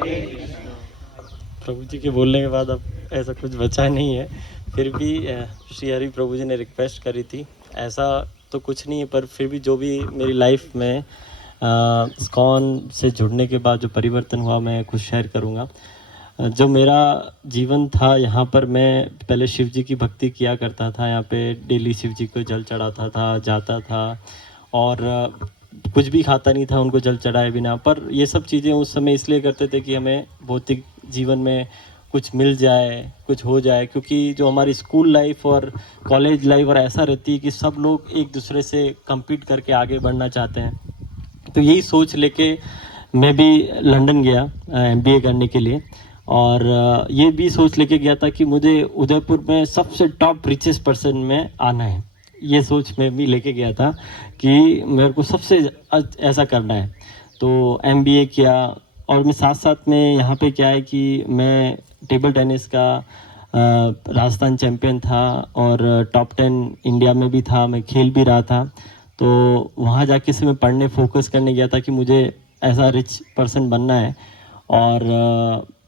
प्रभु जी के बोलने के बाद अब ऐसा कुछ बचा नहीं है। फिर भी श्री हरि प्रभु जी ने रिक्वेस्ट करी थी, ऐसा तो कुछ नहीं है, पर फिर भी जो भी मेरी लाइफ में इस्कॉन से जुड़ने के बाद जो परिवर्तन हुआ मैं कुछ शेयर करूँगा। जो मेरा जीवन था यहाँ पर, मैं पहले शिव जी की भक्ति किया करता था, यहाँ पे डेली शिव जी को जल चढ़ाता था, जाता था और कुछ भी खाता नहीं था उनको जल चढ़ाए बिना। पर ये सब चीज़ें उस समय इसलिए करते थे कि हमें भौतिक जीवन में कुछ मिल जाए, कुछ हो जाए, क्योंकि जो हमारी स्कूल लाइफ और कॉलेज लाइफ और ऐसा रहती है कि सब लोग एक दूसरे से compete करके आगे बढ़ना चाहते हैं। तो यही सोच लेके मैं भी लंदन गया MBA करने के लिए, और ये भी सोच लेके गया था कि मुझे उदयपुर में सबसे टॉप रिचेस्ट पर्सन में आना है। ये सोच मैं भी लेके गया था कि मेरे को सबसे ऐसा करना है। तो MBA किया, और मैं साथ साथ में यहाँ पे क्या है कि मैं टेबल टेनिस का राजस्थान चैम्पियन था और टॉप 10 इंडिया में भी था, मैं खेल भी रहा था। तो वहाँ जाके से मैं पढ़ने फोकस करने गया था कि मुझे ऐसा रिच पर्सन बनना है। और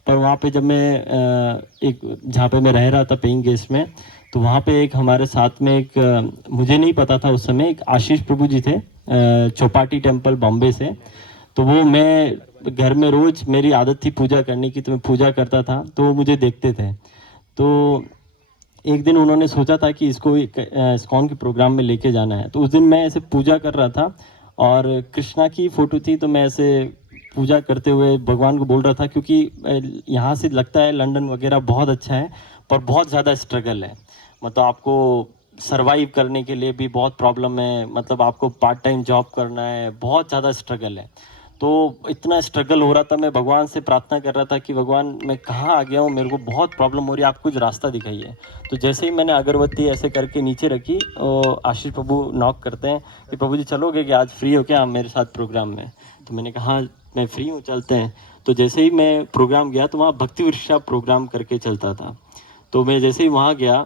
पर वहाँ पे जब मैं एक जहाँ पे मैं रह रहा था पेइंग गेस्ट में, तो वहाँ पे एक हमारे साथ में एक मुझे नहीं पता था उस समय, एक आशीष प्रभु जी थे चौपाटी टेम्पल बॉम्बे से। तो वो मैं घर में रोज़ मेरी आदत थी पूजा करने की, तो मैं पूजा करता था, तो वो मुझे देखते थे। तो एक दिन उन्होंने सोचा था कि इसको इस्कॉन के प्रोग्राम में लेके जाना है। तो उस दिन मैं ऐसे पूजा कर रहा था और कृष्णा की फ़ोटो थी, तो मैं ऐसे पूजा करते हुए भगवान को बोल रहा था, क्योंकि यहाँ से लगता है लंदन वगैरह बहुत अच्छा है, पर बहुत ज़्यादा स्ट्रगल है। मतलब आपको सर्वाइव करने के लिए भी बहुत प्रॉब्लम है, मतलब आपको पार्ट टाइम जॉब करना है, बहुत ज़्यादा स्ट्रगल है। तो इतना स्ट्रगल हो रहा था, मैं भगवान से प्रार्थना कर रहा था कि भगवान मैं कहाँ आ गया हूँ, मेरे को बहुत प्रॉब्लम हो रही है, आप कुछ रास्ता दिखाइए। तो जैसे ही मैंने अगरबत्ती ऐसे करके नीचे रखी, आशीष प्रभु नॉक करते हैं कि प्रभु जी चलोगे कि आज फ्री हो क्या मेरे साथ प्रोग्राम में। तो मैंने कहा हाँ मैं फ्री हूँ, चलते हैं। तो जैसे ही मैं प्रोग्राम गया, तो वहाँ भक्ति वर्षा प्रोग्राम करके चलता था। तो मैं जैसे ही वहाँ गया,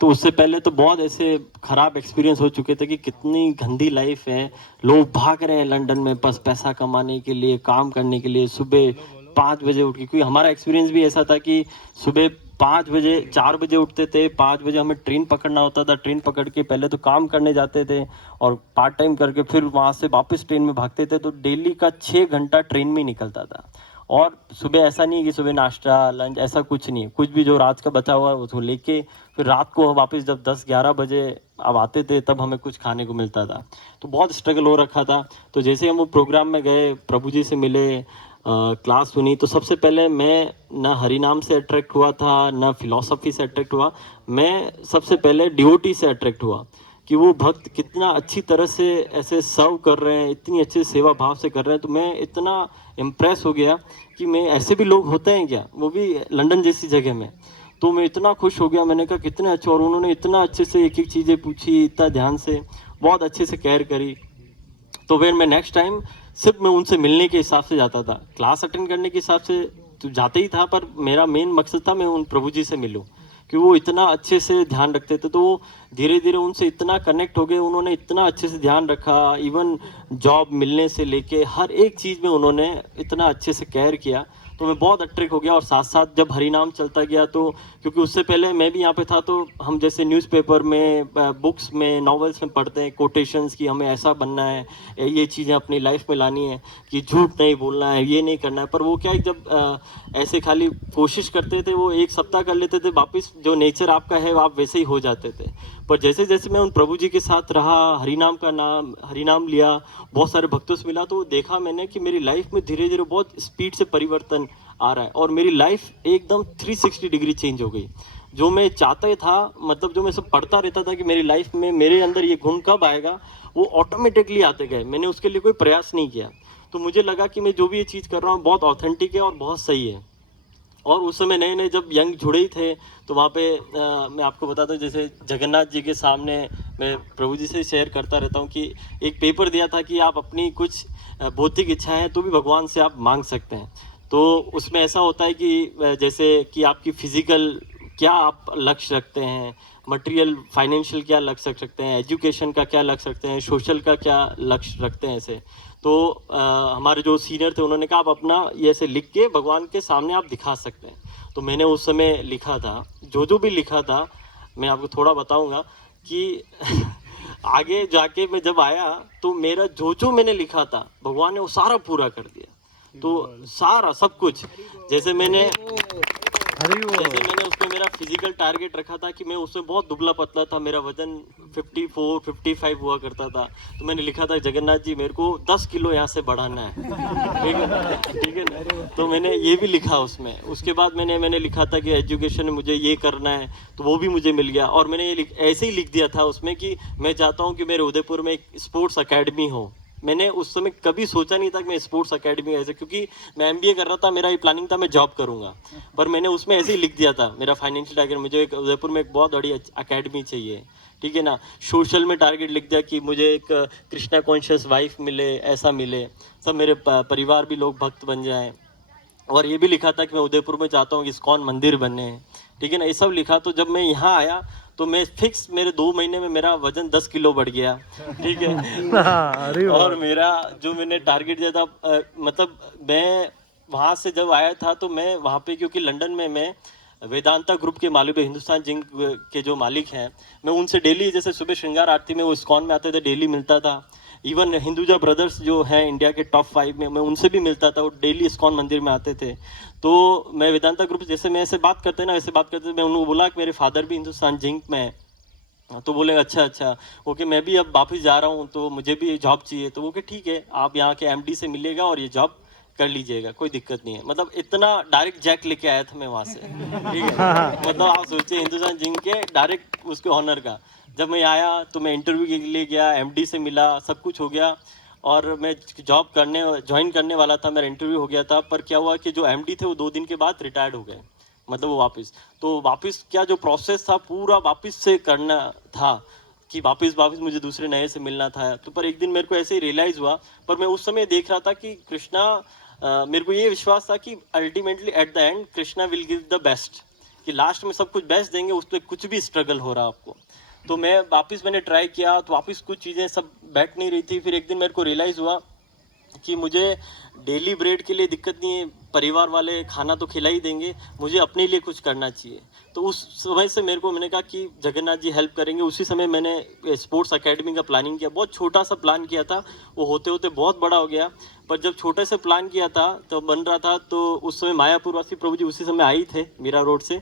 तो उससे पहले तो बहुत ऐसे ख़राब एक्सपीरियंस हो चुके थे कि कितनी गंदी लाइफ है, लोग भाग रहे हैं लंदन में बस पैसा कमाने के लिए, काम करने के लिए, सुबह 5 बजे उठ के, क्योंकि हमारा एक्सपीरियंस भी ऐसा था कि सुबह 5 बजे 4 बजे उठते थे, 5 बजे हमें ट्रेन पकड़ना होता था, ट्रेन पकड़ के पहले तो काम करने जाते थे और पार्ट टाइम करके फिर वहाँ से वापस ट्रेन में भागते थे। तो डेली का 6 घंटा ट्रेन में ही निकलता था। और सुबह ऐसा नहीं है कि सुबह नाश्ता लंच ऐसा कुछ नहीं है, कुछ भी जो रात का बचा हुआ है उसको लेके फिर रात को वापस जब 10-11 बजे अब आते थे, तब हमें कुछ खाने को मिलता था। तो बहुत स्ट्रगल हो रखा था। तो जैसे हम वो प्रोग्राम में गए, प्रभु जी से मिले, क्लास सुनी, तो सबसे पहले मैं ना हरिनाम से अट्रैक्ट हुआ था, ना फिलॉसफी से अट्रैक्ट हुआ। मैं सबसे पहले डिवोटी से अट्रैक्ट हुआ कि वो भक्त कितना अच्छी तरह से ऐसे सर्व कर रहे हैं, इतनी अच्छे सेवा भाव से कर रहे हैं। तो मैं इतना इम्प्रेस हो गया कि मैं ऐसे भी लोग होते हैं क्या, वो भी लंदन जैसी जगह में। तो मैं इतना खुश हो गया, मैंने कहा कितने अच्छे, और उन्होंने इतना अच्छे से एक एक चीज़ें पूछी, इतना ध्यान से, बहुत अच्छे से केयर करी। तो फिर मैं नेक्स्ट टाइम सिर्फ मैं उनसे मिलने के हिसाब से जाता था, क्लास अटेंड करने के हिसाब से तो जाते ही था, पर मेरा मेन मकसद था मैं उन प्रभु जी से मिलूं, कि वो इतना अच्छे से ध्यान रखते थे। तो वो धीरे धीरे उनसे इतना कनेक्ट हो गए, उन्होंने इतना अच्छे से ध्यान रखा, इवन जॉब मिलने से लेके हर एक चीज़ में उन्होंने इतना अच्छे से केयर किया। तो मैं बहुत अट्रैक्ट हो गया। और साथ साथ जब हरिनाम चलता गया, तो क्योंकि उससे पहले मैं भी यहाँ पे था, तो हम जैसे न्यूज़पेपर में, बुक्स में, नॉवेल्स में पढ़ते हैं कोटेशंस कि हमें ऐसा बनना है, ये चीज़ें अपनी लाइफ में लानी है, कि झूठ नहीं बोलना है, ये नहीं करना है। पर वो क्या है, जब ऐसे खाली कोशिश करते थे, वो एक सप्ताह कर लेते थे, वापस जो नेचर आपका है आप वैसे ही हो जाते थे। पर जैसे जैसे मैं उन प्रभु जी के साथ रहा, हरिनाम लिया, बहुत सारे भक्तों से मिला, तो देखा मैंने कि मेरी लाइफ में धीरे धीरे बहुत स्पीड से परिवर्तन आ रहा है, और मेरी लाइफ एकदम 360 डिग्री चेंज हो गई। जो मैं चाहता ही था, मतलब जो मैं सब पढ़ता रहता था कि मेरी लाइफ में मेरे अंदर ये गुण कब आएगा, वो ऑटोमेटिकली आते गए, मैंने उसके लिए कोई प्रयास नहीं किया। तो मुझे लगा कि मैं जो भी ये चीज़ कर रहा हूँ बहुत ऑथेंटिक है और बहुत सही है। और उस समय नए नए जब यंग जुड़े ही थे, तो वहाँ पे मैं आपको बताता हूँ, जैसे जगन्नाथ जी के सामने मैं प्रभु जी से शेयर करता रहता हूँ कि एक पेपर दिया था कि आप अपनी कुछ भौतिक इच्छाएं हैं तो भी भगवान से आप मांग सकते हैं। तो उसमें ऐसा होता है कि जैसे कि आपकी फिजिकल क्या आप लक्ष्य रखते हैं, मटेरियल फाइनेंशियल क्या लक्ष्य रख सकते हैं, एजुकेशन का क्या लक्ष्य रखते हैं, सोशल का क्या लक्ष्य रखते हैं ऐसे। तो हमारे जो सीनियर थे उन्होंने कहा आप अपना ये ऐसे लिख के भगवान के सामने आप दिखा सकते हैं। तो मैंने उस समय लिखा था, जो भी लिखा था मैं आपको थोड़ा बताऊंगा कि आगे जाके मैं जब आया तो मेरा जो मैंने लिखा था भगवान ने वो सारा पूरा कर दिया। तो सारा सब कुछ जैसे मैंने उसमें मेरा फिजिकल टारगेट रखा था कि मैं उसमें बहुत दुबला पतला था, मेरा वजन 54 55 हुआ करता था। तो मैंने लिखा था जगन्नाथ जी मेरे को 10 किलो यहाँ से बढ़ाना है। ठीक है ना। तो मैंने ये भी लिखा उसमें। उसके बाद मैंने लिखा था कि एजुकेशन में मुझे ये करना है, तो वो भी मुझे मिल गया। और मैंने ये ऐसे ही लिख दिया था उसमें कि मैं चाहता हूँ कि मेरे उदयपुर में एक स्पोर्ट्स अकेडमी हो। मैंने उस समय कभी सोचा नहीं था कि मैं स्पोर्ट्स एकेडमी ऐसे, क्योंकि मैं एमबीए कर रहा था, मेरा ये प्लानिंग था मैं जॉब करूंगा। पर मैंने उसमें ऐसे ही लिख दिया था मेरा फाइनेंशियल टारगेट, मुझे एक उदयपुर में एक बहुत बड़ी एकेडमी चाहिए। ठीक है ना। सोशल में टारगेट लिख दिया कि मुझे एक कृष्णा कॉन्शियस वाइफ मिले, ऐसा मिले, सब मेरे परिवार भी लोग भक्त बन जाएं। और ये भी लिखा था कि मैं उदयपुर में चाहता हूँ कि इस्कॉन मंदिर बने। ठीक है ना। ये सब लिखा। तो जब मैं यहाँ आया तो मैं फिक्स मेरे 2 महीने में मेरा वजन 10 किलो बढ़ गया। ठीक है। और मेरा जो मैंने टारगेट दिया था मतलब मैं वहाँ से जब आया था तो मैं वहाँ पे, क्योंकि लंदन में मैं वेदांता ग्रुप के मालिक, हिंदुस्तान जिंक के जो मालिक हैं, मैं उनसे डेली, जैसे सुबह श्रृंगार आरती में वो इस्कॉन में आते थे, डेली मिलता था। इवन हिंदुजा ब्रदर्स जो हैं इंडिया के टॉप 5 में, मैं उनसे भी मिलता था, वो डेली इस्कॉन मंदिर में आते थे। तो मैं वेदांता ग्रुप, जैसे मैं ऐसे बात करते ना वैसे बात करते, मैं उनको बोला कि मेरे फादर भी हिंदुस्तान जिंक में है। तो बोले अच्छा अच्छा, ओके मैं भी अब वापस जा रहा हूँ तो मुझे भी जॉब चाहिए। तो वो कि ठीक है, आप यहाँ के एमडी से मिलेगा और ये जॉब कर लीजिएगा, कोई दिक्कत नहीं है। मतलब इतना डायरेक्ट जैक लेके आया था मैं वहाँ से। ठीक है। मतलब आप सोचिए हिंदुस्तान जिंक के डायरेक्ट उसके ऑनर का। जब मैं आया तो मैं इंटरव्यू के लिए गया, एमडी से मिला, सब कुछ हो गया और मैं जॉब करने ज्वाइन करने वाला था, मेरा इंटरव्यू हो गया था। पर क्या हुआ कि जो एमडी थे वो 2 दिन के बाद रिटायर्ड हो गए, मतलब वो वापस। तो वापस क्या जो प्रोसेस था पूरा वापस से करना था, कि वापस मुझे दूसरे नए से मिलना था। तो पर एक दिन मेरे को ऐसे ही रियलाइज़ हुआ। पर मैं उस समय देख रहा था कि कृष्णा, मेरे को ये विश्वास था कि ultimately at the end Krishna will give the best, कि लास्ट में सब कुछ बेस्ट देंगे, उस पर कुछ भी स्ट्रगल हो रहा आपको। तो मैं वापस मैंने ट्राई किया तो वापस कुछ चीज़ें सब बैठ नहीं रही थी। फिर एक दिन मेरे को रियलाइज़ हुआ कि मुझे डेली ब्रेड के लिए दिक्कत नहीं है, परिवार वाले खाना तो खिला ही देंगे, मुझे अपने लिए कुछ करना चाहिए। तो उस समय से मैंने कहा कि जगन्नाथ जी हेल्प करेंगे। उसी समय मैंने स्पोर्ट्स एकेडमी का प्लानिंग किया। बहुत छोटा सा प्लान किया था, वो होते होते बहुत बड़ा हो गया। पर जब छोटे से प्लान किया था तो बन रहा था, तो उस समय मायापुर वासी प्रभु जी उसी समय आए थे मीरा रोड से।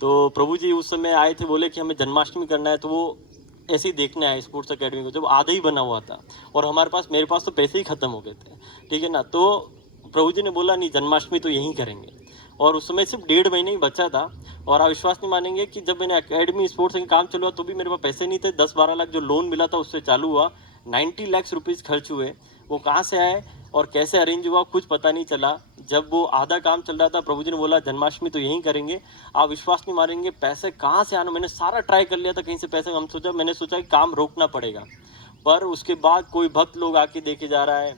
तो प्रभु जी उस समय आए थे, बोले कि हमें जन्माष्टमी करना है। तो वो ऐसे ही देखने आए स्पोर्ट्स एकेडमी को, जब आधा ही बना हुआ था और मेरे पास तो पैसे ही ख़त्म हो गए थे। ठीक है ना। तो प्रभु जी ने बोला नहीं, जन्माष्टमी तो यहीं करेंगे। और उस समय सिर्फ 1.5 महीने ही बचा था। और आप विश्वास नहीं मानेंगे कि जब मैंने एकेडमी स्पोर्ट्स का काम चलुआ तो भी मेरे पास पैसे नहीं थे। 10-12 लाख जो लोन मिला था उससे चालू हुआ, 90 लाख रुपीज़ खर्च हुए। वो कहाँ से आए और कैसे अरेंज हुआ कुछ पता नहीं चला। जब वो आधा काम चल रहा था प्रभु जी ने बोला जन्माष्टमी तो यहीं करेंगे। आप विश्वास नहीं मारेंगे पैसे कहाँ से आना, मैंने सारा ट्राई कर लिया था कहीं से पैसे। मैंने सोचा कि काम रोकना पड़ेगा। पर उसके बाद कोई भक्त लोग आके देके जा रहा है,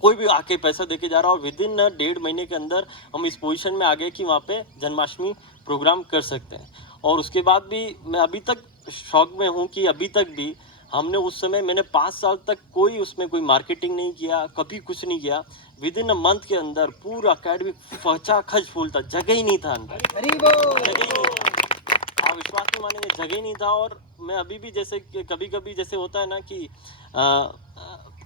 कोई भी आके पैसा देके जा रहा है, और विद इन 1.5 महीने के अंदर हम इस पोजीशन में आ गए कि वहाँ पे जन्माष्टमी प्रोग्राम कर सकते हैं। और उसके बाद भी मैं अभी तक शौक में हूँ कि अभी तक भी हमने उस समय, मैंने 5 साल तक कोई उसमें कोई मार्केटिंग नहीं किया, कभी कुछ नहीं किया। विद इन अ मंथ के अंदर पूरा अकेडमी खचाखच फुल था, जगह ही नहीं था अंदर, जगह ही नहीं था। आप विश्वास नहीं मानेंगे, जगह ही नहीं था। और मैं अभी भी जैसे कभी कभी जैसे होता है ना कि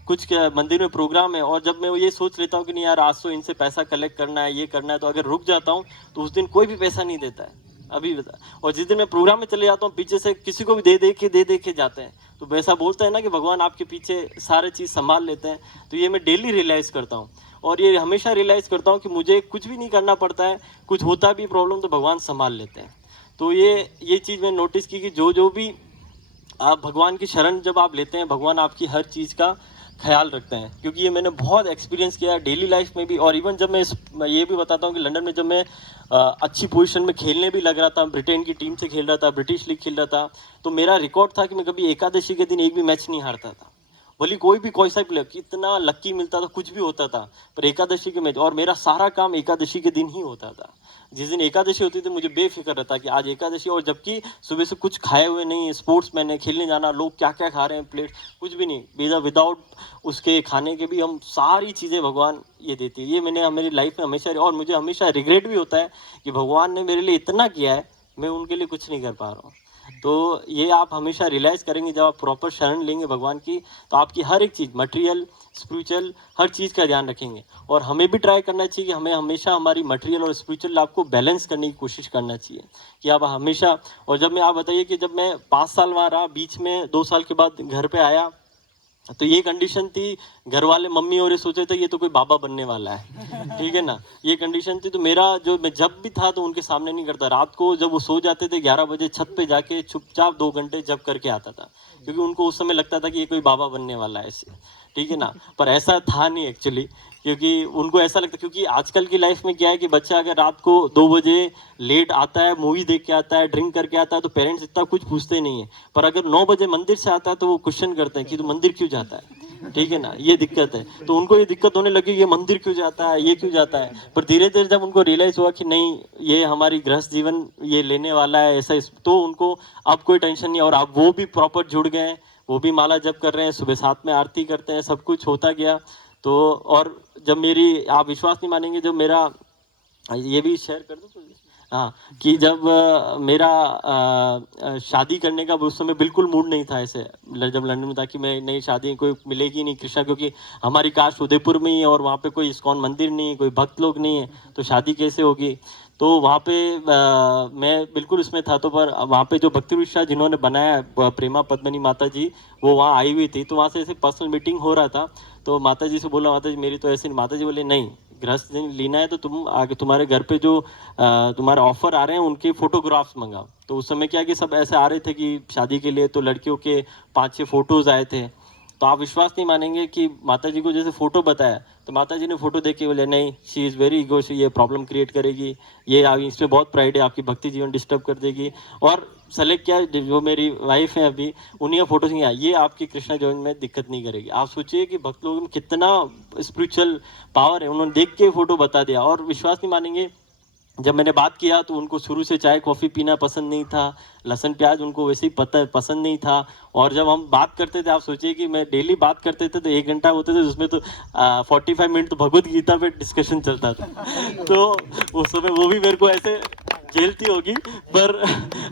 कुछ मंदिर में प्रोग्राम है और जब मैं ये सोच लेता हूँ कि नहीं यार आज तो इनसे पैसा कलेक्ट करना है, ये करना है, तो अगर रुक जाता हूँ तो उस दिन कोई भी पैसा नहीं देता है। अभी बता। और जिस दिन मैं प्रोग्राम में चले जाता हूँ पीछे से किसी को भी दे के जाते हैं। तो वैसा बोलते हैं ना कि भगवान आपके पीछे सारे चीज़ संभाल लेते हैं। तो ये मैं डेली रियलाइज़ करता हूँ और ये हमेशा रियलाइज़ करता हूँ कि मुझे कुछ भी नहीं करना पड़ता है, कुछ होता भी प्रॉब्लम तो भगवान संभाल लेते हैं। तो ये चीज़ मैंने नोटिस की कि जो भी आप भगवान की शरण जब आप लेते हैं, भगवान आपकी हर चीज़ का ख्याल रखते हैं। क्योंकि ये मैंने बहुत एक्सपीरियंस किया है डेली लाइफ में भी। और इवन जब मैं ये भी बताता हूँ कि लंदन में जब मैं अच्छी पोजीशन में खेलने भी लग रहा था, ब्रिटेन की टीम से खेल रहा था, ब्रिटिश लीग खेल रहा था, तो मेरा रिकॉर्ड था कि मैं कभी एकादशी के दिन एक भी मैच नहीं हारता था। भले कोई सा भी कितना लक्की मिलता था, कुछ भी होता था, पर एकादशी के में, और मेरा सारा काम एकादशी के दिन ही होता था। जिस दिन एकादशी होती थी मुझे बेफिक्र रहता कि आज एकादशी, और जबकि सुबह से कुछ खाए हुए नहीं, स्पोर्ट्स मैन है, खेलने जाना, लोग क्या क्या खा रहे हैं, प्लेट कुछ भी नहीं, विदाउट उसके खाने के भी हम सारी चीज़ें भगवान ये देती है। ये मैंने मेरी लाइफ में हमेशा, और मुझे हमेशा रिग्रेट भी होता है कि भगवान ने मेरे लिए इतना किया है, मैं उनके लिए कुछ नहीं कर पा रहा हूँ। तो ये आप हमेशा रियलाइज़ करेंगे जब आप प्रॉपर शरण लेंगे भगवान की, तो आपकी हर एक चीज़, मटेरियल, स्पिरिचुअल, हर चीज़ का ध्यान रखेंगे। और हमें भी ट्राई करना चाहिए कि हमें हमेशा हमारी मटेरियल और स्पिरिचुअल लाइफ को बैलेंस करने की कोशिश करना चाहिए कि आप हमेशा। और जब मैं, आप बताइए कि जब मैं 5 साल वहाँ रहा, बीच में 2 साल के बाद घर पे आया, तो ये कंडीशन थी, घर वाले मम्मी और ये सोचे थे ये तो कोई बाबा बनने वाला है, ठीक है ना, ये कंडीशन थी। तो मेरा जो, मैं जब भी था तो उनके सामने नहीं करता, रात को जब वो सो जाते थे 11 बजे छत पे जाके चुपचाप 2 घंटे जब करके आता था, क्योंकि उनको उस समय लगता था कि ये कोई बाबा बनने वाला है ऐसे, ठीक है ना। पर ऐसा था नहीं एक्चुअली, क्योंकि उनको ऐसा लगता, क्योंकि आजकल की लाइफ में क्या है कि बच्चा अगर रात को 2 बजे लेट आता है, मूवी देख के आता है, ड्रिंक करके आता है, तो पेरेंट्स इतना कुछ पूछते नहीं है। पर अगर 9 बजे मंदिर से आता है तो वो क्वेश्चन करते हैं कि तू मंदिर क्यों जाता है, ठीक है ना, ये दिक्कत है। तो उनको ये दिक्कत होने लगी, ये मंदिर क्यों जाता है, ये क्यों जाता है। पर धीरे धीरे जब उनको रियलाइज हुआ कि नहीं, ये हमारी गृहस्थ जीवन ये लेने वाला है ऐसा, तो उनको अब कोई टेंशन नहीं। और अब वो भी प्रॉपर जुड़ गए हैं, वो भी माला जप कर रहे हैं, सुबह 7 में आरती करते हैं, सब कुछ होता गया। तो और जब मेरी, आप विश्वास नहीं मानेंगे, जब मेरा, ये भी शेयर कर दो हाँ, कि जब मेरा शादी करने का उस समय बिल्कुल मूड नहीं था ऐसे, जब लंदन में था कि मैं नहीं, शादी कोई मिलेगी नहीं कृष्णा, क्योंकि हमारी कास्ट उदयपुर में ही है और वहाँ पे कोई इस्कॉन मंदिर नहीं है, कोई भक्त लोग नहीं है, तो शादी कैसे होगी। तो वहाँ पे मैं बिल्कुल उसमें था। तो पर वहाँ पे जो भक्ति विश्वास जिन्होंने बनाया, प्रेमा पद्मनी माता जी, वो वहाँ आई हुई थी। तो वहाँ से ऐसे पर्सनल मीटिंग हो रहा था, तो माता जी से बोला, माता जी मेरी तो ऐसे नहीं। माता जी बोले नहीं, गृहस्थ लेना है तो तुम आगे, तुम्हारे घर पे जो तुम्हारे ऑफर आ रहे हैं उनके फोटोग्राफ्स मंगाओ। तो उस समय क्या कि सब ऐसे आ रहे थे कि शादी के लिए, तो लड़कियों के 5-6 फोटोज आए थे। तो आप विश्वास नहीं मानेंगे कि माता जी को जैसे फोटो बताया, तो माता जी ने फोटो देख के बोले नहीं, शी इज़ वेरी ईगो, ये प्रॉब्लम क्रिएट करेगी, ये इस पर बहुत प्राइड है, आपकी भक्ति जीवन डिस्टर्ब कर देगी। और सेलेक्ट किया जो मेरी वाइफ है अभी, उन्हीं का फोटो नहीं आया, ये आपकी कृष्णा जीवन में दिक्कत नहीं करेगी। आप सोचिए कि भक्त लोगों में कितना स्पिरिचुअल पावर है, उन्होंने देख के फोटो बता दिया। और विश्वास नहीं मानेंगे, जब मैंने बात किया तो उनको शुरू से चाय कॉफ़ी पीना पसंद नहीं था, लहसुन प्याज उनको वैसे ही पसंद नहीं था। और जब हम बात करते थे, आप सोचिए कि मैं डेली बात करते थे तो 1 घंटा होते थे, उसमें तो 45 मिनट तो भगवत गीता पे डिस्कशन चलता था। तो उस समय वो भी मेरे को ऐसे झेलती होगी, पर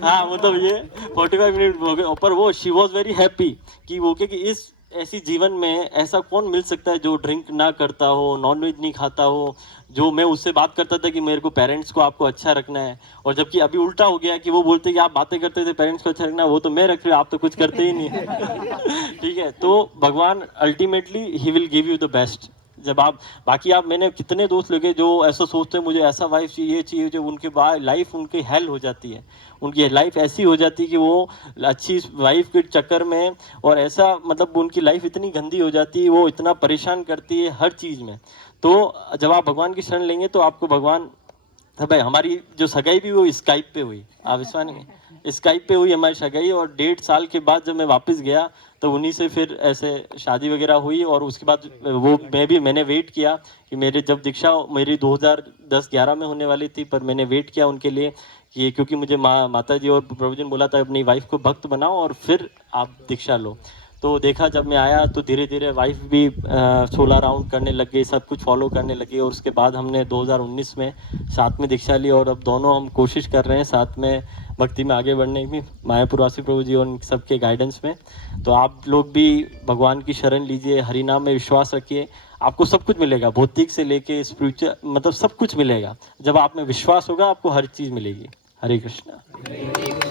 हाँ, मतलब ये 45 मिनट हो गए। पर वो शी वॉज वेरी हैप्पी कि वो कि इस ऐसी जीवन में ऐसा कौन मिल सकता है जो ड्रिंक ना करता हो, नॉनवेज नहीं खाता हो। जो मैं उससे बात करता था कि मेरे को पेरेंट्स को आपको अच्छा रखना है, और जबकि अभी उल्टा हो गया कि वो बोलते कि आप बातें करते थे पेरेंट्स को अच्छा रखना, वो तो मैं रख रही हूँ, आप तो कुछ करते ही नहीं। ठीक है, तो भगवान ultimately he will give you the best. जब आप, बाकी आप, मैंने कितने दोस्त लगे जो ऐसा सोचते हैं मुझे ऐसा वाइफ चाहिए, ये चाहिए, जो उनके बाद लाइफ उनकी हेल हो जाती है, उनकी लाइफ ऐसी हो जाती है कि वो अच्छी वाइफ के चक्कर में, और ऐसा मतलब उनकी लाइफ इतनी गंदी हो जाती है, वो इतना परेशान करती है हर चीज़ में। तो जब आप भगवान की शरण लेंगे तो आपको भगवान, भाई हमारी जो सगाई भी वो स्काइप पे हुई, आप विश्वास नहीं, स्काइप पे हुई हमारी सगाई। और 1.5 साल के बाद जब मैं वापस गया तो उन्हीं से फिर ऐसे शादी वगैरह हुई। और उसके बाद वो मैंने वेट किया कि मेरे जब दीक्षा मेरी 2010-11 में होने वाली थी, पर मैंने वेट किया उनके लिए कि, क्योंकि मुझे माता जी और प्रभु जी ने बोला था अपनी वाइफ को भक्त बनाओ और फिर आप दीक्षा लो। तो देखा जब मैं आया तो धीरे धीरे वाइफ भी 16 राउंड करने लग गई, सब कुछ फॉलो करने लगी। और उसके बाद हमने 2019 में साथ में दीक्षा ली, और अब दोनों हम कोशिश कर रहे हैं साथ में भक्ति में आगे बढ़ने की, मायापुरवासी प्रभु जी और सबके गाइडेंस में। तो आप लोग भी भगवान की शरण लीजिए, हरि नाम में विश्वास रखिए, आपको सब कुछ मिलेगा, भौतिक से लेके स्पिरिचुअल, मतलब सब कुछ मिलेगा। जब आप में विश्वास होगा आपको हर चीज़ मिलेगी। हरे कृष्णा।